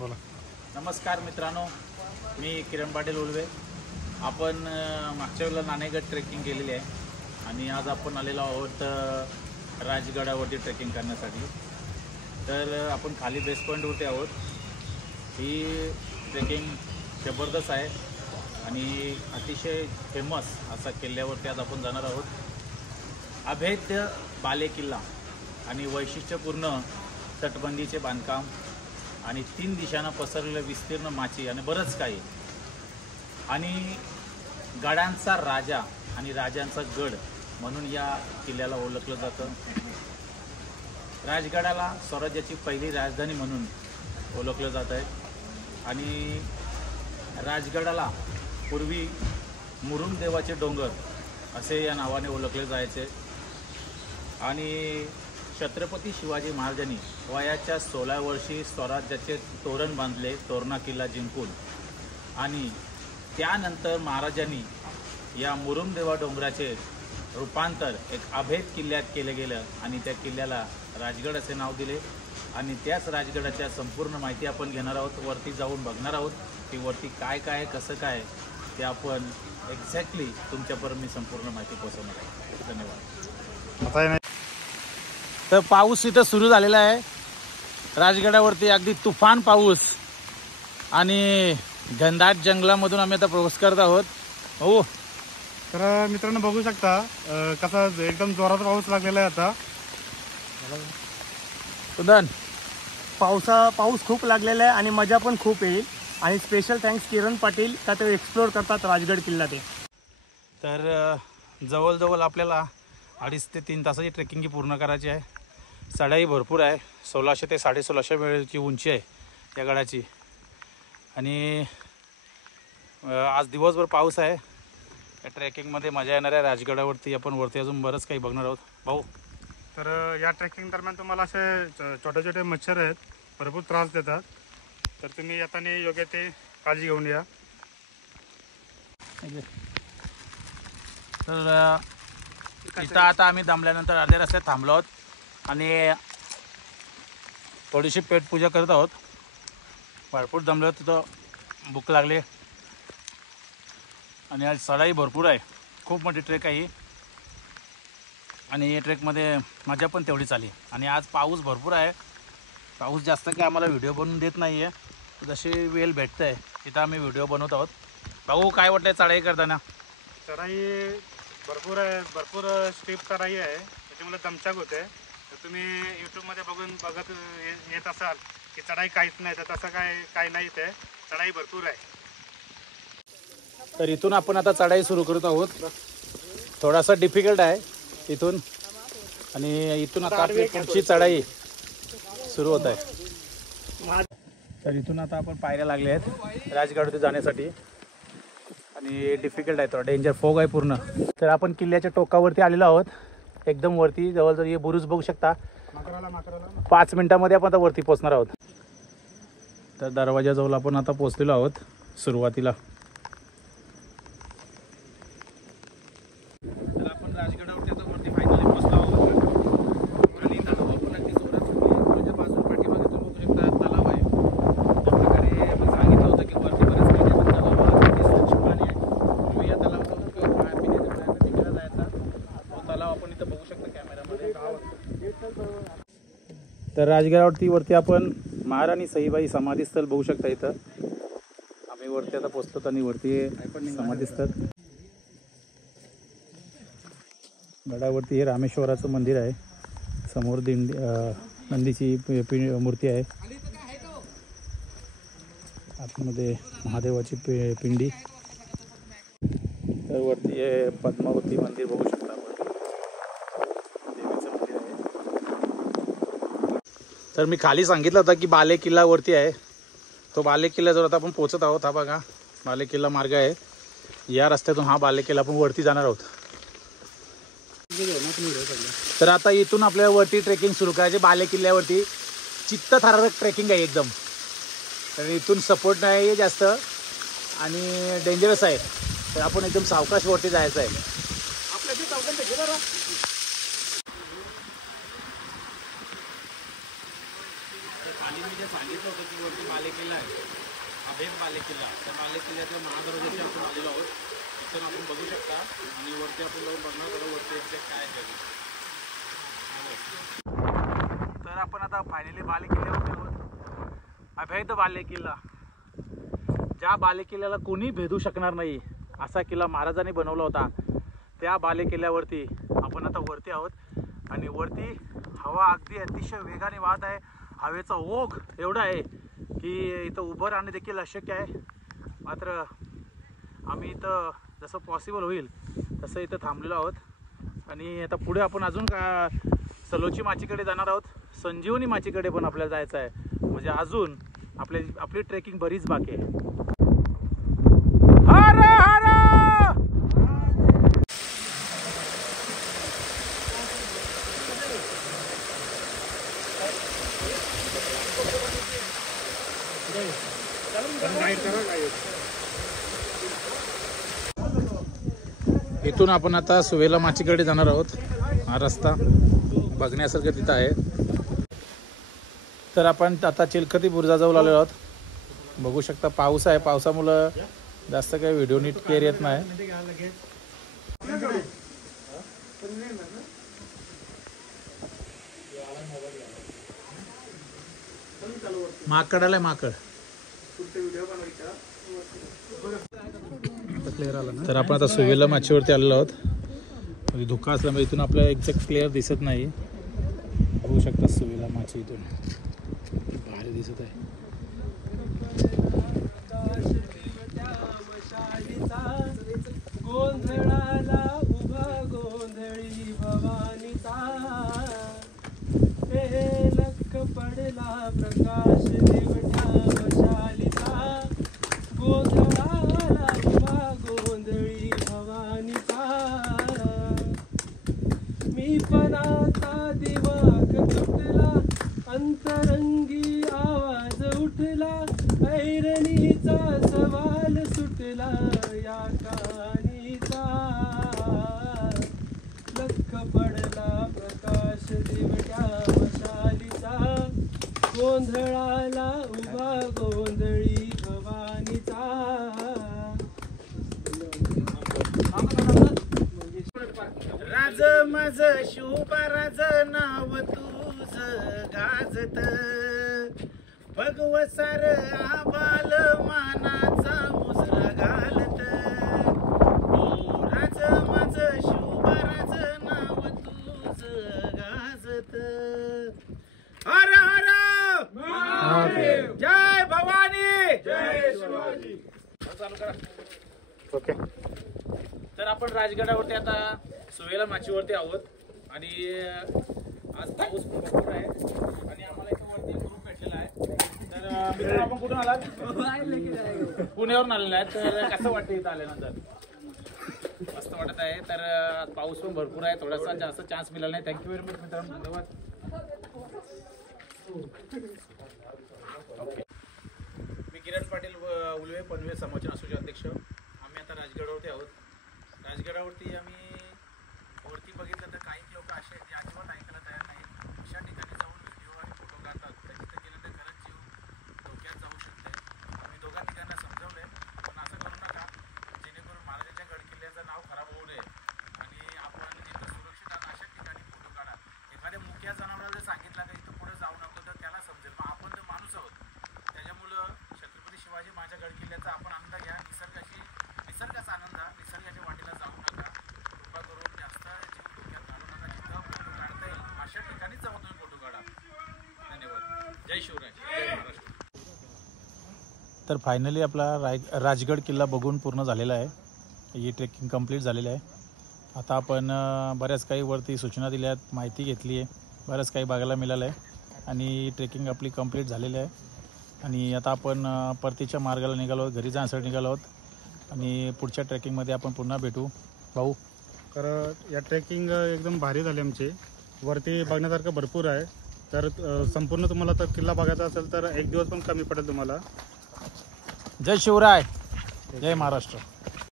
बोला. नमस्कार मित्रांनो, मी किरण पाटील उलवे. आपण मागच्या वेळेला नाणेगड ट्रेकिंग केलेली आहे आणि आज आपण आलेलो आहोत राजगडावरती ट्रेकिंग करण्यासाठी. तर आपण खाली बेस पॉईंटवरती आहोत. ही ट्रेकिंग जबरदस्त आहे आणि अतिशय फेमस असा किल्ल्यावरती आज आपण जाणार आहोत. अभेद्य बालेकिल्ला आणि वैशिष्ट्यपूर्ण तटबंदीचे बांधकाम आणि 3 दिशांना पसरलेलं विस्तीर्ण माची आणि बरंच काही, आणि गडांचा राजा आणि राजांचा गड म्हणून या किल्ल्याला ओळखलं जातं. राजगडाला स्वराज्याची पहिली राजधानी म्हणून ओळखलं जात आहे आणि राजगडाला पूर्वी मुरुमदेवाचे डोंगर असे या नावाने ओळखले जायचे. आणि छत्रपती शिवाजी महाराजांनी वयाच्या 16 वर्षी स्वराज्याचे तोरण बांधले, तोरणा किल्ला जिंकून, आणि त्यानंतर महाराजांनी या मुरुमदेवा डोंगराचे रूपांतर एक अभेद किल्ल्यात केलं गेलं आणि त्या किल्ल्याला राजगड असे नाव दिले. आणि त्याच राजगडाच्या संपूर्ण माहिती आपण घेणार आहोत. वरती जाऊन बघणार आहोत की वरती काय काय कसं काय ते आपण एक्झॅक्टली तुमच्यापर्यंत मी संपूर्ण माहिती पोहोचवणार आहे. धन्यवाद. तर पाऊस इथं सुरू झालेला आहे राजगडावरती, अगदी तुफान पाऊस, आणि घनदाट जंगलामधून आम्ही आता प्रवास करत आहोत. हो, तर मित्रांनो बघू शकता कसा एकदम जोरात पाऊस लागलेला आहे आता. सुदन, पाऊस खूप लागलेला आहे आणि मजा पण खूप येईल. आणि स्पेशल थँक्स किरण पाटील का ते एक्सप्लोर करतात राजगड किल्ला ते. तर जवळजवळ आपल्याला 2.5 ते 3 तासाची ट्रेकिंग पूर्ण करायची आहे. चढाई भरपूर आहे. 1600 ते 1650 मीटरची उंची आहे या गडाची. आणि आज दिवसभर पाऊस आहे. या ट्रेकिंगमध्ये मजा येणार आहे. राजगडावरती आपण वरती अजून बरंच काही बघणार आहोत. भाऊ, तर या ट्रेकिंग दरम्यान तुम्हाला असे छोटे छोटे मच्छर आहेत, भरपूर त्रास देतात. तर तुम्ही येताना योग्य ते काळजी घेऊन या. तर इथं आता आम्ही दमल्यानंतर अर्ध्या रस्त्यात थांबलो आहोत आणि थोडीशी पेटपूजा करत आहोत. भरपूर दमलो, तिथं भूक लागली आणि आज चढाई भरपूर आहे. खूप मोठी ट्रेक आहे ही आणि या ट्रेकमध्ये मजा पण तेवढीच आली. आणि आज पाऊस भरपूर आहे. पाऊस जास्त काय आम्हाला व्हिडिओ बनवून देत नाही आहे. जशी वेळ भेटतं आहे तिथं आम्ही व्हिडिओ बनवत आहोत. भाऊ, काय वाटतं चढाई करताना? चढाई भरपूर आहे, भरपूर स्टेप चढाई आहे, त्याच्यामुळे दमछाक होते. तर तुम्ही यूट्यूबमध्ये बघत येत असाल की चढाई काहीच नाही, तर तसं काय नाही, ते चढाई भरपूर आहे. तर इथून आपण आता चढाई सुरू करत आहोत. थोडासा डिफिकल्ट आहे इथून, आणि इथून आता आपली पुढची चढाई सुरू होत आहे. तर इथून आता आपण पायऱ्या लागल्या आहेत राजगडावरती जाण्यासाठी, आणि डिफिकल्ट आहे, थोडा डेंजर, फोग आहे पूर्ण. तर आपण किल्ल्याच्या टोकावरती आलेलो आहोत, एकदम वरती. जवळजवळ हे बुरुज बघू शकता. 5 मिनिटांमध्ये आपण आता वरती पोहोचणार आहोत. तर दरवाजाजवळ आपण आता पोहोचलेलो आहोत सुरुवातीला. तर आपण राजगडावरती आता वरती फायनली पोहोचलो आहोत. आणि तलाव आपण अगदी जोरात माझ्या बाजूला पाठीमागे तुम्ही बघू शकता तलाव आहे. त्या प्रकारे आपण सांगितलं होतं की वरती बरेच पाणी, पण तलावाला स्वच्छ पाणी आहे. तुम्ही या तलावातून पिण्याच्या पाण्याचा तिकडे जायचा तो तलाव आपण इथं बघू शकता कॅमेरामध्ये. तर राजगडावरती वरती आपण महाराणी सईबाई समाधीस्थळ बघू शकता. इथं आम्ही वरती आता पोहोचलो आणि वरती समाधीस्थळ. गडावरती हे रामेश्वराचं मंदिर आहे. समोर नंदीची मूर्ती आहे. आतमध्ये महादेवाची पिंडी. तर वरती हे पद्मावती मंदिर बघू शकता आपण, देवीचं मंदिर आहे. तर मी खाली सांगितलं होतं की बालेकिल्ला वरती आहे. तो बालेकिल्ल्याजवळ आता आपण पोहोचत आहोत. हा बघा बालेकिल्ला मार्ग आहे. या रस्त्यातून हा बालेकिल्ला आपण वरती जाणार आहोत. तर आता इथून आपल्याला वरती ट्रेकिंग सुरू करायची. बालेकिल्ल्यावरती चित्तथरारक ट्रेकिंग आहे एकदम. तर इथून सपोर्ट नाही आहे जास्त आणि डेंजरस आहे. तर आपण एकदम सावकाश वरती जायचं आहे. खाली मी जे सांगितलं होतं की वरती किल्ला आहे अभेद बालेकिल्ला, त्या बालेकिल्ल्याच्या महादरवाज्याशी आपण आलेलो आहोत. इथून आपण बघू शकता आणि वरती आपण जाऊन बघणार आहोत वरती एक्झॅक्ट काय आहे. तर आपण आता फायनली बालेकिल्ल्यावरती आहोत. अभेद बालेकिल्ला, ज्या बालेकिल्ल्याला कोणी भेदू शकणार नाही असा किल्ला महाराजांनी बनवला होता, त्या बालेकिल्ल्यावरती आपण आता वरती आहोत. आणि वरती हवा अगदी अतिशय वेगाने वाहत आहे. हवेचा ओघ एवढा आहे की इथं उभं राहणं देखील अशक्य आहे. मात्र आम्ही इथं जसं पॉसिबल होईल तसं इथं थांबलेलो आहोत. आणि आता पुढे आपण अजून सलोची माचीकडे जाणार आहोत. संजीवनी माचीकडे पण आपल्याला जायचं आहे. म्हणजे अजून आपली ट्रेकिंग बरीच बाकी आहे. हर हर इथून आपण आता सुवेला माचीकडे जाणार आहोत. हा रस्ता बघण्यासारखं तिथं आहे. तर आपण आता चिलखती बुरुजाजवळ आलेलो आहोत. बघू शकता पाऊस आहे. पावसामुळं जास्त काही व्हिडिओ नीट क्लिअर येत नाही. माकड आलाय, माकड. तर आपण आता सुवेला माचीवरती आलेलो आहोत. म्हणजे धुका असल्यामुळे इथून आपल्याला एक्झॅक्ट क्लिअर दिसत नाही. बघू शकता सुवेला माची इथून भारी दिसत आहे. गोंधळाला उभा गोंधळी भवानीचा, हे लख पडला प्रकाश देवट्या मशालीचा. गोंधळाला उभा गोंधळी भवानीचा, मी पणाचा दिवाक तुटला, अंतरंगी आवाज उठला, ऐरणीचा सवाल सुटला या कहाणीचा. लख पडला प्रकाश दिवट्या मशालीचा, गोंधळाला उभा गोंधळी भवानीचा. राज माझ शुभा राज नाव तुझ गाजत, भगवसार आबाल मानाचा मुजरा घालत. ओ राज माझ शुभा राज नाव तुझ गाजत. हर हर जय भवानी, जय शिवाजी. चालू करा. ओके. तर आपण राजगडावरती आता सुवेला माचीवरती आहोत. आणि आज पाऊस पण भरपूर आहे आणि आम्हाला इथं वरती ग्रुप भेटलेला आहे. तर मित्रांनो, आपण कुठून आलात? पुण्यावरून आलेला आहे. तर कसं वाटतं इथं आल्यानंतर? मस्त वाटत आहे. तर पाऊस पण भरपूर आहे. थोडासा जास्त चान्स मिळाला नाही. थँक्यू व्हेरी मच मित्रांनो, धन्यवाद. ओके. मी किरण पाटील उलवे, पनवेल समाजन असोचे अध्यक्ष. आम्ही आता राजगडावरती आहोत. राजगडावरती आम्ही वरती बघितलं तर काही लोक असे आहेत जे अजिबात ऐकायला तयार नाही. अशा ठिकाणी जाऊन व्हिडिओ आणि फोटो काढतात. तर तिथं गेलं तर खरंच जीव धोक्यात जाऊ शकते. आम्ही दोघा ठिकाणी समजवलंय, पण असं करू नका जेणेकरून महाराजांच्या गडकिल्ल्याचं नाव खराब होऊ नये. आणि आपण जिथं सुरक्षित आहात अशा ठिकाणी फोटो काढा. एखाद्या मुख्या जनावराला जर सांगितलं का इथं पुढे जाऊ नको तर त्याला समजेल. मग आपण तर माणूस आहोत. त्याच्यामुळं छत्रपती शिवाजी महाराज गडकिल्ल्याचा आपण आनंद घ्या. निसर्गाचा आनंद, निसर्गाच्या वाटेला जाऊ नका. कृपा करून जास्त जीव धोक्यात घालू नका. जिथं फोटो काढता येईल अशा ठिकाणीच जाऊन तुम्ही फोटो काढा. धन्यवाद. जय शिवराय, जय महाराष्ट्र. तर फायनली आपला राजगड किल्ला बघून पूर्ण झालेला आहे. ही ट्रेकिंग कंप्लीट झालेली आहे. आता आपण बऱ्याच काही वरती सूचना दिल्या आहेत, माहिती घेतली आहे, बरंच काही बघायला मिळालं आहे आणि ट्रेकिंग आपली कंप्लीट झालेली आहे. आणि आता आपण परतीच्या मार्गाला निघालो आहोत, घरी जाण्यासाठी निघालो आहोत. आणि पुढच्या ट्रेकिंगमध्ये आपण पुन्हा भेटू. भाऊ, तर या ट्रेकिंग एकदम भारी झाली आमची. वरती बघण्यासारखं भरपूर आहे. तर संपूर्ण तुम्हाला तर किल्ला बघायचा असेल तर एक दिवस पण कमी पडेल तुम्हाला. जय शिवराय, जय महाराष्ट्र.